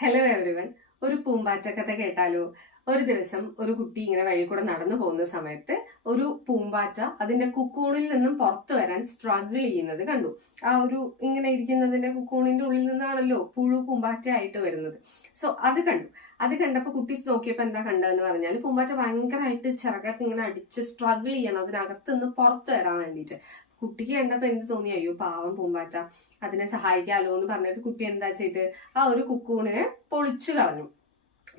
Hello everyone. ഒരു പൂമ്പാറ്റക്കഥ കേട്ടാലോ? ഒരു ദിവസം ഒരു കുട്ടി ഇങ്ങനെ വഴി കൂടെ നടന്നു പോകുന്ന സമയത്ത് ഒരു പൂമ്പാറ്റ അതിന്റെ കുക്കൂണിൽ നിന്നും പുറത്തു വരാൻ സ്ട്രഗിൾ ചെയ്യുന്നത് കണ്ടു. ആ ഒരു ഇങ്ങനെ ഇരിക്കുന്നതിന്റെ കുക്കൂണിന്റെ ഉള്ളിൽ നിന്നാണല്ലോ പുഴു പൂമ്പാറ്റയായിട്ട് വരുന്നത്. സോ അത് കണ്ടപ്പോൾ കുട്ടി നോക്കിയപ്പോൾ എന്താ കണ്ടതെന്ന് പറഞ്ഞാൽ പൂമ്പാറ്റ ഭയങ്കരമായിട്ട് ചിറകൊക്കെ ഇങ്ങനെ അടിച്ച് സ്ട്രഗിൾ ചെയ്യണം അതിനകത്ത് നിന്ന് പുറത്തു വരാൻ വേണ്ടിയിട്ട്. കുട്ടിക്ക് കണ്ടപ്പോ എന്ത് തോന്നി, അയ്യോ പാവം പൂമ്പാറ്റ, അതിനെ സഹായിക്കാലോ എന്ന് പറഞ്ഞിട്ട് കുട്ടി എന്താ ചെയ്ത് ആ ഒരു കുക്കൂണിനെ പൊളിച്ചു കളഞ്ഞു.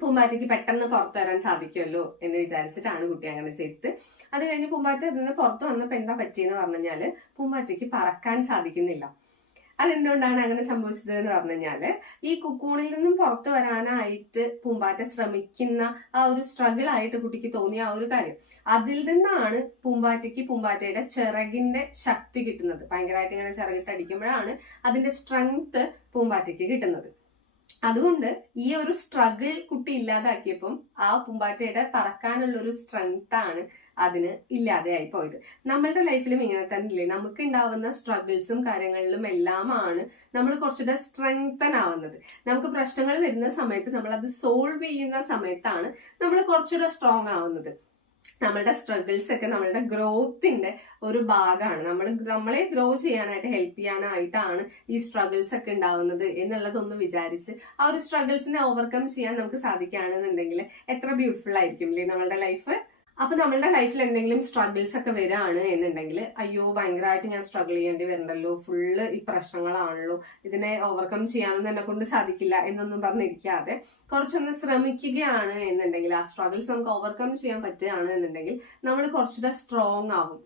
പൂമ്പാറ്റയ്ക്ക് പെട്ടെന്ന് പുറത്തു വരാൻ സാധിക്കുമല്ലോ എന്ന് വിചാരിച്ചിട്ടാണ് കുട്ടി അങ്ങനെ ചെയ്തത്. അത് കഴിഞ്ഞ് പൂമ്പാറ്റ അതിൽ നിന്ന് പുറത്തു വന്നപ്പോൾ എന്താ പറ്റിയെന്ന് പറഞ്ഞു കഴിഞ്ഞാല് പൂമ്പാറ്റയ്ക്ക് പറക്കാൻ സാധിക്കുന്നില്ല. അതെന്തുകൊണ്ടാണ് അങ്ങനെ സംഭവിച്ചത് എന്ന് പറഞ്ഞു കഴിഞ്ഞാല് ഈ കുക്കൂണിൽ നിന്നും പുറത്തു വരാനായിട്ട് പൂമ്പാറ്റ ശ്രമിക്കുന്ന ആ ഒരു സ്ട്രഗിൾ ആയിട്ട് കുട്ടിക്ക് തോന്നിയ ആ ഒരു കാര്യം, അതിൽ നിന്നാണ് പൂമ്പാറ്റയുടെ ചിറകിന്റെ ശക്തി കിട്ടുന്നത്. ഭയങ്കരമായിട്ട് ഇങ്ങനെ ചിറകിട്ട് അടിക്കുമ്പോഴാണ് അതിന്റെ സ്ട്രെങ്ത് പൂമ്പാറ്റയ്ക്ക് കിട്ടുന്നത്. അതുകൊണ്ട് ഈ ഒരു സ്ട്രഗിൾ കുട്ടി ഇല്ലാതാക്കിയപ്പം ആ പൂമ്പാറ്റയുടെ പറക്കാനുള്ള ഒരു സ്ട്രെങ്ത് ആണ് അതിന് ഇല്ലാതെയായി പോയത്. നമ്മളുടെ ലൈഫിലും ഇങ്ങനെ തന്നെ ഇല്ലേ? നമുക്ക് ഉണ്ടാവുന്ന സ്ട്രഗിൾസും കാര്യങ്ങളിലും എല്ലാമാണ് നമ്മൾ കുറച്ചുകൂടെ സ്ട്രെങ്തൻ ആവുന്നത്. നമുക്ക് പ്രശ്നങ്ങൾ വരുന്ന സമയത്ത് നമ്മൾ അത് സോൾവ് ചെയ്യുന്ന സമയത്താണ് നമ്മൾ കുറച്ചുകൂടെ സ്ട്രോങ് ആവുന്നത്. നമ്മളുടെ സ്ട്രഗിൾസ് ഒക്കെ നമ്മളുടെ ഗ്രോത്തിന്റെ ഒരു ഭാഗമാണ്. നമ്മളെ ഗ്രോ ചെയ്യാനായിട്ട് ഹെൽപ്പ് ചെയ്യാനായിട്ടാണ് ഈ സ്ട്രഗിൾസ് ഒക്കെ ഉണ്ടാവുന്നത് എന്നുള്ളതൊന്ന് വിചാരിച്ച് ആ ഒരു സ്ട്രഗിൾസിനെ ഓവർകം ചെയ്യാൻ നമുക്ക് സാധിക്കുകയാണെന്നുണ്ടെങ്കിൽ എത്ര ബ്യൂട്ടിഫുൾ ആയിരിക്കും അല്ലേ നമ്മളുടെ ലൈഫ്. അപ്പൊ നമ്മളുടെ ലൈഫിൽ എന്തെങ്കിലും സ്ട്രഗിൾസ് ഒക്കെ വരികയാണ് എന്നുണ്ടെങ്കിൽ, അയ്യോ ഭയങ്കരമായിട്ട് ഞാൻ സ്ട്രഗിൾ ചെയ്യേണ്ടി വരണ്ടല്ലോ, ഫുള്ള് ഈ പ്രശ്നങ്ങളാണല്ലോ, ഇതിനെ ഓവർകം ചെയ്യാനൊന്നും എന്നെ കൊണ്ട് സാധിക്കില്ല എന്നൊന്നും പറഞ്ഞിരിക്കാതെ കുറച്ചൊന്ന് ശ്രമിക്കുകയാണ് എന്നുണ്ടെങ്കിൽ, ആ സ്ട്രഗിൾസ് നമുക്ക് ഓവർകം ചെയ്യാൻ പറ്റുകയാണ് എന്നുണ്ടെങ്കിൽ നമ്മൾ കുറച്ചുകൂടെ സ്ട്രോങ് ആവും.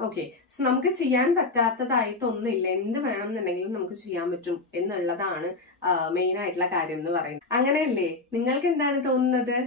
ഓക്കെ, സോ നമുക്ക് ചെയ്യാൻ പറ്റാത്തതായിട്ടൊന്നുമില്ല. എന്ത് വേണമെന്നുണ്ടെങ്കിലും നമുക്ക് ചെയ്യാൻ പറ്റും എന്നുള്ളതാണ് മെയിൻ ആയിട്ടുള്ള കാര്യം എന്ന് പറയുന്നത്. അങ്ങനെയല്ലേ? നിങ്ങൾക്ക് എന്താണ് തോന്നുന്നത്?